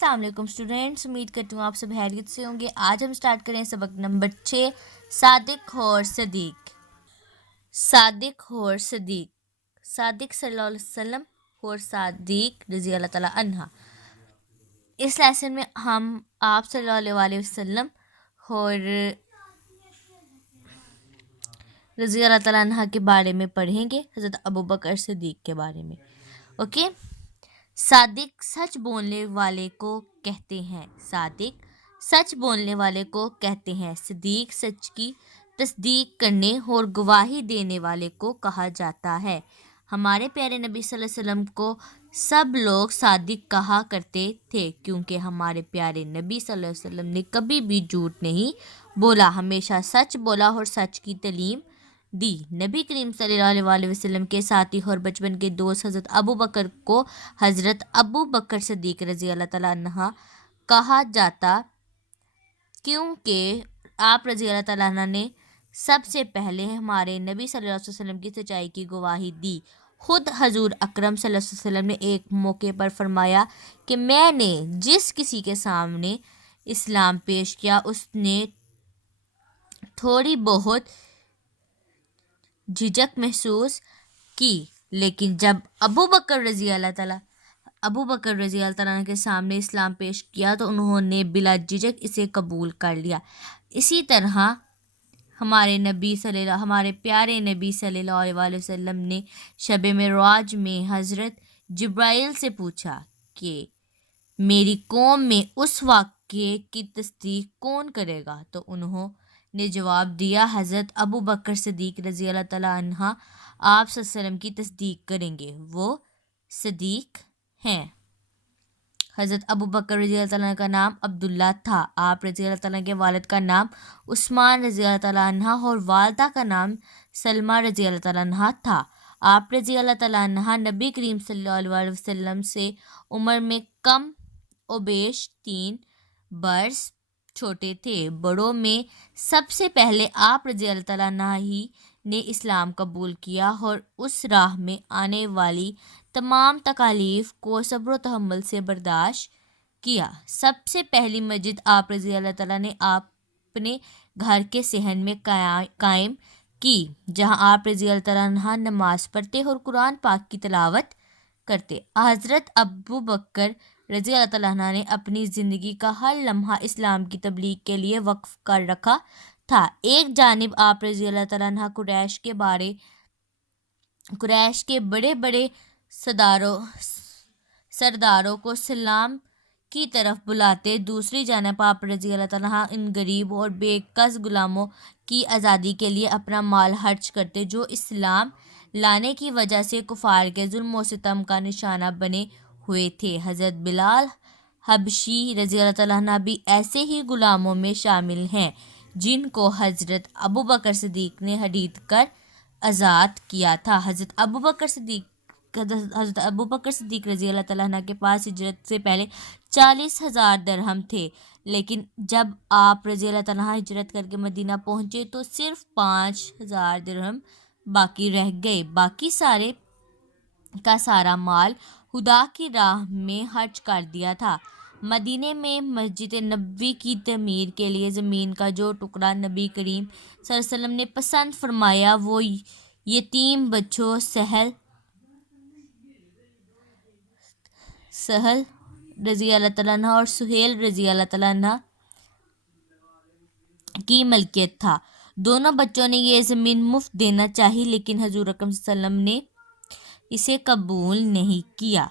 अस्सलाम वालेकुम स्टूडेंट्स, उम्मीद करती हूँ आप सब खैरियत से होंगे। आज हम स्टार्ट करें सबक नंबर 6, सादिक और सदीक। सादिक और सदीक, सादिक सल्लल्लाहु अलैहि वसल्लम और सादिक रज़ी अल्लाह ताला अन्हा। इस लेसन में हम आप सल्लल्लाहु अलैहि वसल्लम और रज़ी अल्लाह ताला अन्हा के बारे में पढ़ेंगे, हज़रत अबू बकर सदीक के बारे में। ओके। सादिक सच बोलने वाले को कहते हैं। सादिक सच बोलने वाले को कहते हैं। सदीक सच की तस्दीक करने और गवाही देने वाले को कहा जाता है। हमारे प्यारे नबी सल्लल्लाहु अलैहि वसल्लम को सब लोग सादिक कहा करते थे, क्योंकि हमारे प्यारे नबी सल्लल्लाहु अलैहि वसल्लम ने कभी भी झूठ नहीं बोला, हमेशा सच बोला और सच की तालीम दी। नबी करीम सल्लल्लाहु अलैहि वसल्लम के साथी और बचपन के दोस्त हज़रत अबू बकर को हज़रत अबू बकर सदीक रज़ी अल्लाह ताला अन्हा कहा जाता, क्योंकि आप रज़ी अल्लाह ताला अन्हा ने सबसे पहले हमारे नबी सल्लल्लाहु अलैहि वसल्लम की सच्चाई की गवाही दी। खुद हजूर अकरम सल्लल्लाहु अलैहि वसल्लम ने एक मौके पर फरमाया कि मैंने जिस किसी के सामने इस्लाम पेश किया उसने थोड़ी बहुत झिझक महसूस की, लेकिन जब अबू बकर रज़ी अल्लाह ताला के सामने इस्लाम पेश किया तो उन्होंने बिला झिझक इसे कबूल कर लिया। इसी तरह हमारे प्यारे नबी सल्लल्लाहु अलैहि वसल्लम ने शब मेराज में हज़रत जिब्राइल से पूछा कि मेरी कौम में उस वाक़े की तस्दीक कौन करेगा, तो उन्होंने जवाब दिया, हज़रत अबू बकर सदीक रज़ी अल्लाह ताला अन्हा आप सल्लल्लाहु अलैहि वसल्लम की तस्दीक करेंगे, वो सदीक हैं। हज़रत अबू बकर रज़ी अल्लाह ताला का नाम अब्दुल्ला था। आप रज़ी अल्लाह ताला के वालिद का नाम उस्मान रज़ी अल्लाह ताला अन्हा और वालदा का नाम सलमा रज़ी अल्लाह ताला अन्हा था। आप रज़ी अल्लाह ताला अन्हा नबी करीम सल्लल्लाहु अलैहि वसल्लम से उम्र में कम ओबेश 3 बरस छोटे थे। बड़ों में सबसे पहले आप रज़ी अल्लाह ताला अन्हा ही ने इस्लाम कबूल किया और उस राह में आने वाली तमाम तकालीफ को सब्र व तहम्मुल से बर्दाश्त किया। सबसे पहली मस्जिद आप रज़ी अल्लाह ताला ने अपने घर के सहन में कायम की, जहां आप रज़ी अल्लाह ताला अन्हा नमाज पढ़ते और कुरान पाक की तिलावत करते। हज़रत अबू बकर रज़ी अल्लाह ताला अन्हा ने अपनी ज़िंदगी का हर लम्हा इस्लाम की तबलीग के लिए वक्फ कर रखा था। एक जानिब आप रज़ी अल्लाह ताला अन्हा कुरैश के बड़े बड़े सरदारों को सलाम की तरफ बुलाते, दूसरी जानिब आप रज़ी अल्लाह ताला अन्हा इन गरीब और बेकस गुलामों की आज़ादी के लिए अपना माल खर्च करते, जो इस्लाम लाने की वजह से कुफार के जुल्म व सितम का निशाना बने हुए थे। हज़रत बिलाल हबशी रज़ी अल्लाह ताला अन्हा भी ऐसे ही गुलामों में शामिल हैं, जिनको हज़रत अबू बकर सदीक ने खरीद कर आज़ाद किया था। हज़रत अबू बकर सदीक रज़ी अल्लाह ताला अन्हा के पास हिजरत से पहले 40,000 दरहम थे, लेकिन जब आप रज़ी अल्लाह ताला अन्हा हिजरत करके मदीना पहुँचे तो सिर्फ 5,000 दिरहम बाकी रह गए। बाकी सारे का सारा माल खुदा की राह में खर्च कर दिया था। मदीने में मस्जिद नबवी की तमीर के लिए ज़मीन का जो टुकड़ा नबी करीम सल्लल्लाहु अलैहि वसल्लम ने पसंद फरमाया, वो यतीम बच्चों सहल रज़ी अल्लाह ताला अन्हा और सुहेल रज़ी अल्लाह ताला अन्हा की मलकियत था। दोनों बच्चों ने ये ज़मीन मुफ्त देना चाही, लेकिन हजूर अकरम सल्लल्लाहु अलैहि वसल्लम ने इसे कबूल नहीं किया।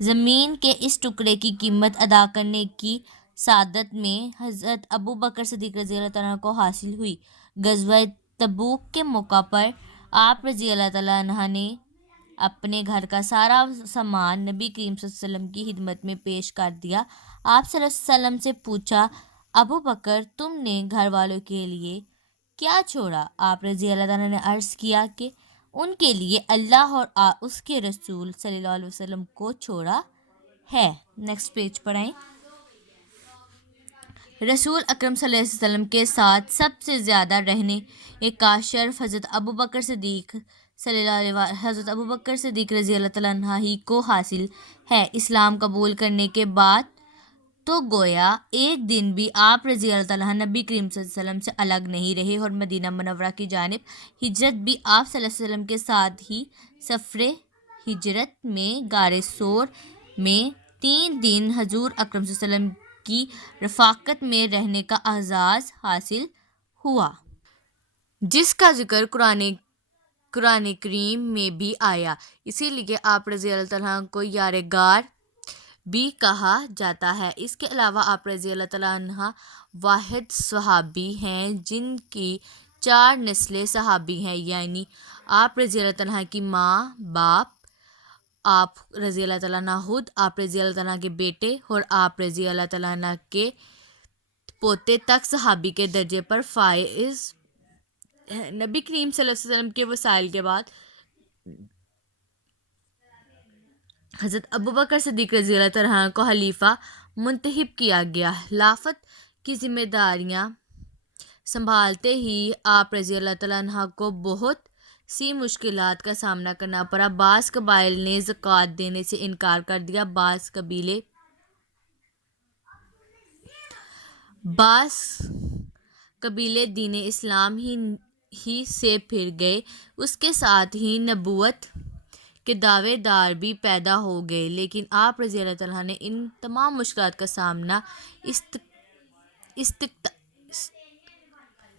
ज़मीन के इस टुकड़े की कीमत अदा करने की सादत में हज़रत अबू बकर सदीक रज़ी अल्लाह ताला को हासिल हुई। ग़ज़वा तबूक के मौका पर आप रज़ी अल्लाह ताला अन्हा ने अपने घर का सारा सामान नबी करीम सल्लल्लाहु अलैहि वसल्लम की खिदमत में पेश कर दिया। आप सल्लल्लाहु अलैहि वसल्लम से पूछा, अबू बकर तुमने घर वालों के लिए क्या छोड़ा? आप रज़ी अल्लाह ताला ने अर्ज़ किया कि उनके लिए अल्लाह और उसके रसूल सल्लल्लाहु अलैहि वसल्लम को छोड़ा है। नेक्स्ट पेज पर आएं। रसूल अकरम सल्लल्लाहु अलैहि वसल्लम के साथ सबसे ज़्यादा रहने का शर्फ हज़रत अबू बकर सदीक صلی اللہ علیہ وسلم حضرت ابوبکر صدیق رضی اللہ تعالیٰ عنہ ہی کو حاصل ہے۔ اسلام قبول کرنے کے بعد تو گویا ایک دن بھی آپ رضی اللہ تعالیٰ عنہ نبی کریم صلی اللہ علیہ وسلم سے الگ نہیں رہے، اور مدینہ منورہ کی جانب ہجرت بھی آپ صلی اللہ علیہ وسلم کے ساتھ ہی سفر ہجرت میں غار ثور میں 3 دن حضور اکرم صلی اللہ علیہ وسلم کی رفاقت میں رہنے کا اعزاز حاصل ہوا، جس کا ذکر قرآن کریم میں بھی آیا۔ اسی لیے آپ رضی اللہ تعالیٰ عنہ کو یار غار بھی کہا جاتا ہے۔ اس کے علاوہ آپ رضی اللہ تعالیٰ عنہ واحد صحابی ہیں جن کی 4 نسلیں صحابی ہیں، یعنی آپ رضی اللہ تعالیٰ عنہ کی ماں باپ، آپ رضی اللہ تعالیٰ عنہ خود، آپ رضی اللہ تعالیٰ عنہ کے بیٹے اور آپ رضی اللہ تعالیٰ عنہ کے پوتے تک صحابی کے درجے پر فائز ہیں۔ نبی کریم صلی اللہ علیہ وسلم کے وصال کے بعد حضرت ابوبکر صدیق رضی اللہ تعالیٰ عنہ کو خلیفہ منتخب کیا گیا۔ خلافت کی ذمہ داریاں سنبھالتے ہی آپ رضی اللہ تعالیٰ عنہ کو بہت سی مشکلات کا سامنا کرنا پڑا۔ بعض قبائل نے زکوٰۃ دینے سے انکار کر دیا، بعض قبیلے دین اسلام ہی سے پھر گئے، اس کے ساتھ ہی نبوت کے دعوے دار بھی پیدا ہو گئے، لیکن آپ رضی اللہ تعالیٰ نے ان تمام مشکلات کا سامنا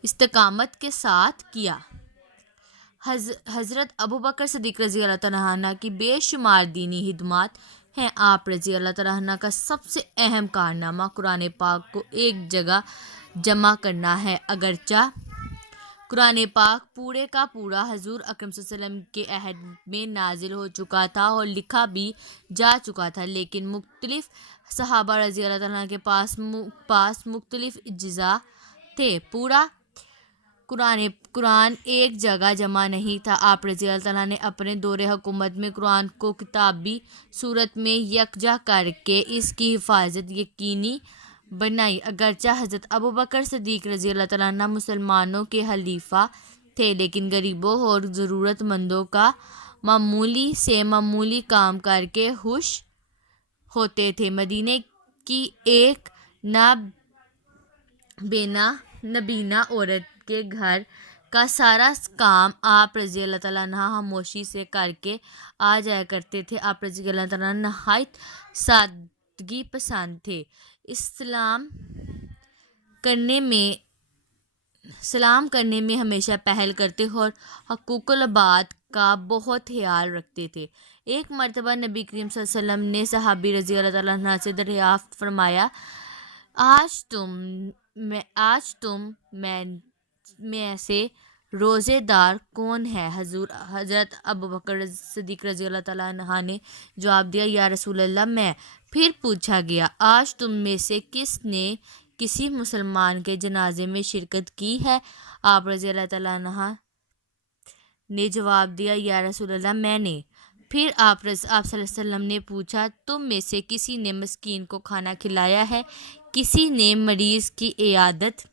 استقامت کے ساتھ کیا۔ حضرت ابوبکر صدیق رضی اللہ تعالیٰ عنہ کی بے شمار دینی خدمات ہیں۔ آپ رضی اللہ تعالیٰ عنہ کا سب سے اہم کارنامہ قرآن پاک کو ایک جگہ جمع کرنا ہے۔ اگرچہ قرآن پاک پورے کا پورا حضور اکرم صلی اللہ علیہ وسلم کے عہد میں نازل ہو چکا تھا اور لکھا بھی جا چکا تھا، لیکن مختلف صحابہ رضی اللہ تعالیٰ عنہ کے پاس مختلف اجزاء تھے۔ پورا قرآن ایک جگہ جمع نہیں تھا۔ آپ رضی اللہ تعالیٰ نے اپنے دور حکومت میں قرآن کو کتابی صورت میں یکجا کر کے اس کی حفاظت یقینی بنائی۔ اگرچہ حضرت ابوبکر صدیق رضی اللہ تعالیٰ عنہ مسلمانوں کے خلیفہ تھے، لیکن غریبوں اور ضرورت مندوں کا معمولی سے معمولی کام کر کے خوش ہوتے تھے۔ مدینے کی ایک نابینا عورت کے گھر کا سارا کام آپ رضی اللہ تعالیٰ عنہ خاموشی سے کر کے آ جایا کرتے تھے۔ آپ رضی اللہ تعالیٰ عنہ نہایت سادگی پسند تھے، سلام کرنے میں ہمیشہ پہل کرتے اور حقوق العباد کا بہت خیال رکھتے تھے۔ ایک مرتبہ نبی کریم صلی اللہ علیہ وسلم نے صحابی رضی اللہ تعالیٰ عنہ سے دریافت فرمایا، آج تم میں سے روزے دار کون ہے؟ حضرت ابوبکر صدیق رضی اللہ تعالیٰ عنہ نے جواب دیا، یا رسول اللہ میں۔ پھر پوچھا گیا، آج تم میں سے کس نے کسی مسلمان کے جنازے میں شرکت کی ہے؟ آپ رضی اللہ تعالیٰ عنہ نے جواب دیا، یا رسول اللہ میں نے۔ پھر آپ صلی اللہ علیہ وسلم نے پوچھا، تم میں سے کسی نے مسکین کو کھانا کھلایا ہے؟ کسی نے مریض کی عیادت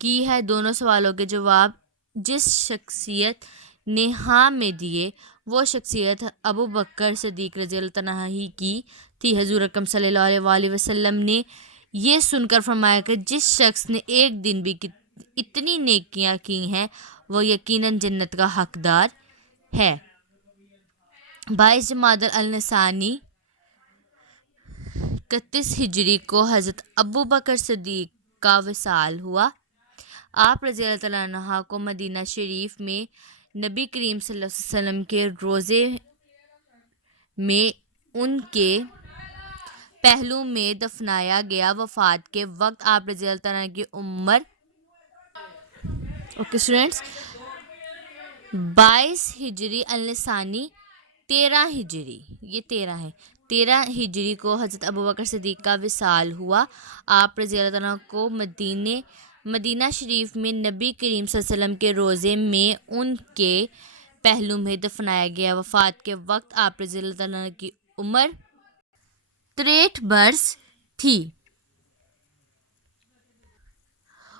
کی ہے؟ دونوں سوالوں کے جواب جس شخصیت نے ہاں میں دیے، وہ شخصیت ابوبکر صدیق رضی اللہ عنہ ہی کی تھی۔ حضور اکرم صلی اللہ علیہ وسلم نے یہ سن کر فرمایا کہ جس شخص نے ایک دن بھی اتنی نیکیاں کی ہیں، وہ یقیناً جنت کا حقدار ہے۔ 22 جمادی الثانی 31 ہجری کو حضرت ابوبکر صدیق کا وصال ہوا۔ آپ رضی اللہ تعالیٰ عنہ کو مدینہ شریف میں نبی کریم صلی اللہ علیہ وسلم کے روضے میں ان کے پہلو میں دفنایا گیا۔ وفات کے وقت آپ رضی اللہ تعالیٰ عنہ کی عمر 22 ہجری الثانی 13 ہجری، یہ 13 ہجری کو حضرت ابوبکر صدیق کا وصال ہوا۔ آپ رضی اللہ تعالیٰ کو مدینہ شریف میں نبی کریم صلی اللہ علیہ وسلم کے روضے میں ان کے پہلو میں دفنایا گیا۔ وفات کے وقت آپ رضی اللہ تعالیٰ کی عمر 63 برس تھی۔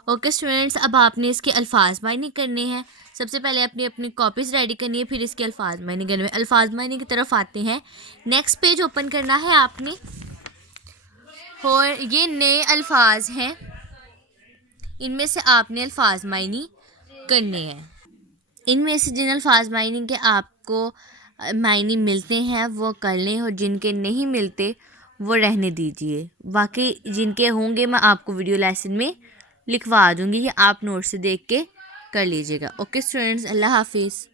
اوکے اسٹوڈینٹس، اب آپ نے اس کے الفاظ معنی کرنے ہیں۔ سب سے پہلے اپنی کاپیز ریڈی کرنی ہے، پھر اس کے الفاظ معنی کرنے میں الفاظ معنی کی طرف آتے ہیں. نیکسٹ پیج اوپن کرنا ہے آپ نے، اور یہ نئے الفاظ ہیں، ان میں سے آپ نے الفاظ معنی کرنے ہیں. ان میں سے جن الفاظ معنی کے آپ کو معنی ملتے ہیں وہ کر لیں، اور جن کے نہیں ملتے وہ رہنے دیجیے. باقی جن کے ہوں گے میں آپ کو ویڈیو لیسن میں لکھوا دوں گی، یہ آپ نوٹ سے دیکھ کے کر لیجیے گا. اوکے اسٹوڈنٹس، اللہ حافظ.